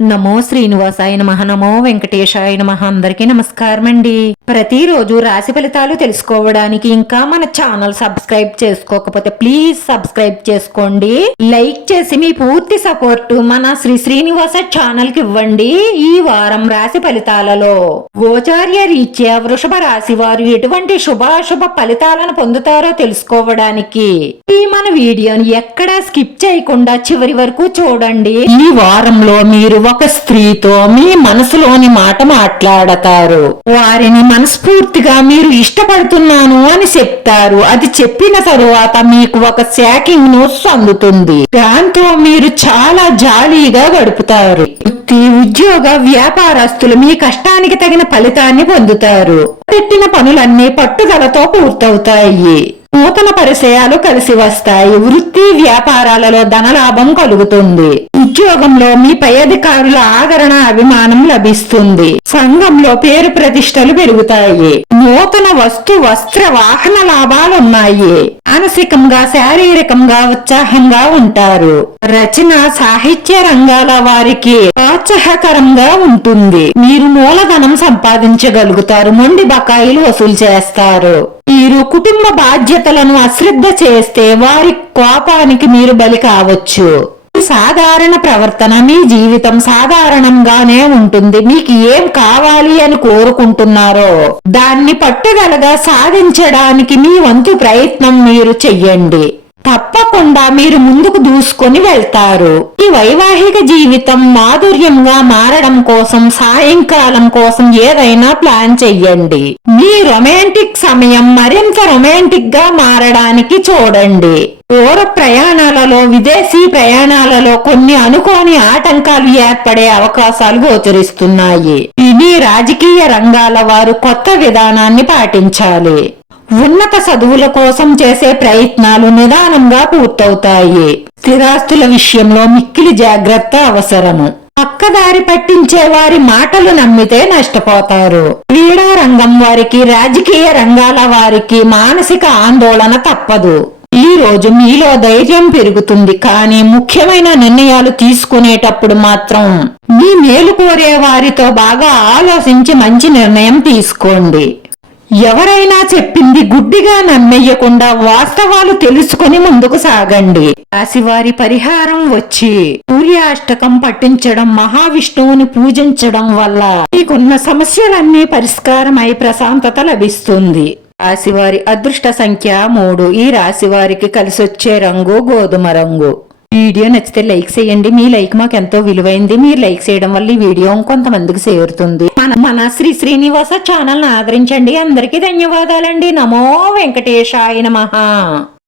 నమో శ్రీనివాసాయ నమః. నమో వెంకటేశాయ నమః. అందరికీ నమస్కారం అండి. ప్రతిరోజు రాశి ఫలితాలు తెలుసుకోవడానికి ఇంకా మన ఛానల్ సబ్స్క్రైబ్ చేసుకోకపోతే ప్లీజ్ సబ్స్క్రైబ్ చేసుకోండి. లైక్ చేసి మీ పూర్తి సపోర్ట్ మన శ్రీనివాస ఛానల్ కి ఇవ్వండి. ఈ వారం రాశి ఫలితాలలో గోచార్య రీత్యా వృషభ రాశి వారు ఎటువంటి శుభాశుభ ఫలితాలను పొందుతారో తెలుసుకోవడానికి ఈ మన వీడియోని ఎక్కడా స్కిప్ చేయకుండా చివరి వరకు చూడండి. ఈ వారంలో మీరు ఒక స్త్రీతో మీ మనసులోని మాట మాట్లాడతారు. వారిని మనస్ఫూర్తిగా మీరు ఇష్టపడుతున్నాను అని చెప్తారు. అది చెప్పిన తరువాత మీకు ఒక షాకింగ్ న్యూస్ అందుతుంది. దాంతో మీరు చాలా జాలీగా గడుపుతారు. వృత్తి, ఉద్యోగ, వ్యాపారస్తులు మీ కష్టానికి తగిన ఫలితాన్ని పొందుతారు. పెట్టిన పనులన్నీ పట్టుదలతో పూర్తవుతాయి. నూతన పరిచయాలు కలిసి వస్తాయి. వృత్తి వ్యాపారాలలో ధనలాభం కలుగుతుంది. ఉద్యోగంలో మీ పై అధికారుల ఆదరణ, అభిమానం లభిస్తుంది. సంఘంలో పేరు ప్రతిష్టలు పెరుగుతాయి. నూతన వస్త్ర వాహన లాభాలున్నాయి. మానసికంగా, శారీరకంగా ఉత్సాహంగా ఉంటారు. రచన, సాహిత్య రంగాల వారికి ప్రోత్సాహకరంగా ఉంటుంది. మీరు మూలధనం సంపాదించగలుగుతారు. మొండి బకాయిలు వసూలు చేస్తారు. మీరు కుటుంబ బాధ్యతలను అశ్రద్ధ చేస్తే వారి కోపానికి మీరు బలి కావచ్చు. సాధారణ ప్రవర్తన, మీ జీవితం సాధారణంగానే ఉంటుంది. మీకు ఏం కావాలి అని కోరుకుంటున్నారో దాన్ని పట్టుదలగా సాధించడానికి మీ వంతు ప్రయత్నం మీరు చెయ్యండి. తప్పకుండా మీరు ముందుకు దూసుకొని వెళ్తారు. ఈ వైవాహిక జీవితం మాధుర్యంగా మారడం కోసం సాయంకాలం కోసం ఏదైనా ప్లాన్ చెయ్యండి. మీ రొమాంటిక్ సమయం మరింత రొమాంటిక్ గా మారడానికి చూడండి. దూర ప్రయాణాలలో, విదేశీ ప్రయాణాలలో కొన్ని అనుకోని ఆటంకాలు ఏర్పడే అవకాశాలు గోచరిస్తున్నాయి. ఇది రాజకీయ రంగాల వారు కొత్త విధానాన్ని పాటించాలి. ఉన్నత చదువుల కోసం చేసే ప్రయత్నాలు నిదానంగా పూర్తవుతాయి. స్థిరాస్తుల విషయంలో మిక్కిలి జాగ్రత్త అవసరము. పక్కదారి పట్టించే వారి మాటలు నమ్మితే నష్టపోతారు. క్రీడా రంగం వారికి, రాజకీయ రంగాల వారికి మానసిక ఆందోళన తప్పదు. ఈ రోజు మీలో ధైర్యం పెరుగుతుంది. కానీ ముఖ్యమైన నిర్ణయాలు తీసుకునేటప్పుడు మాత్రం మీ మేలు కోరే వారితో బాగా ఆలోచించి మంచి నిర్ణయం తీసుకోండి. ఎవరైనా చెప్పింది గుడ్డిగా నమ్మేయకుండా వాస్తవాలు తెలుసుకుని ముందుకు సాగండి. రాశివారి పరిహారం వచ్చి సూర్యాష్టకం పఠించడం, మహావిష్ణువుని పూజించడం వల్ల మీకున్న సమస్యలన్నీ పరిష్కారమై ప్రశాంతత లభిస్తుంది. రాశివారి అదృష్ట సంఖ్య 3. ఈ రాశివారికి కలిసొచ్చే రంగు గోధుమ రంగు. వీడియో నచ్చితే లైక్ చేయండి. మీ లైక్ మాకు ఎంతో విలువైంది. మీరు లైక్ చేయడం వల్ల ఈ వీడియో కొంతమందికి చేరుతుంది. మన శ్రీనివాస ఛానల్ ఆదరించండి. అందరికీ ధన్యవాదాలండి. నమో వెంకటేశాయ నమః.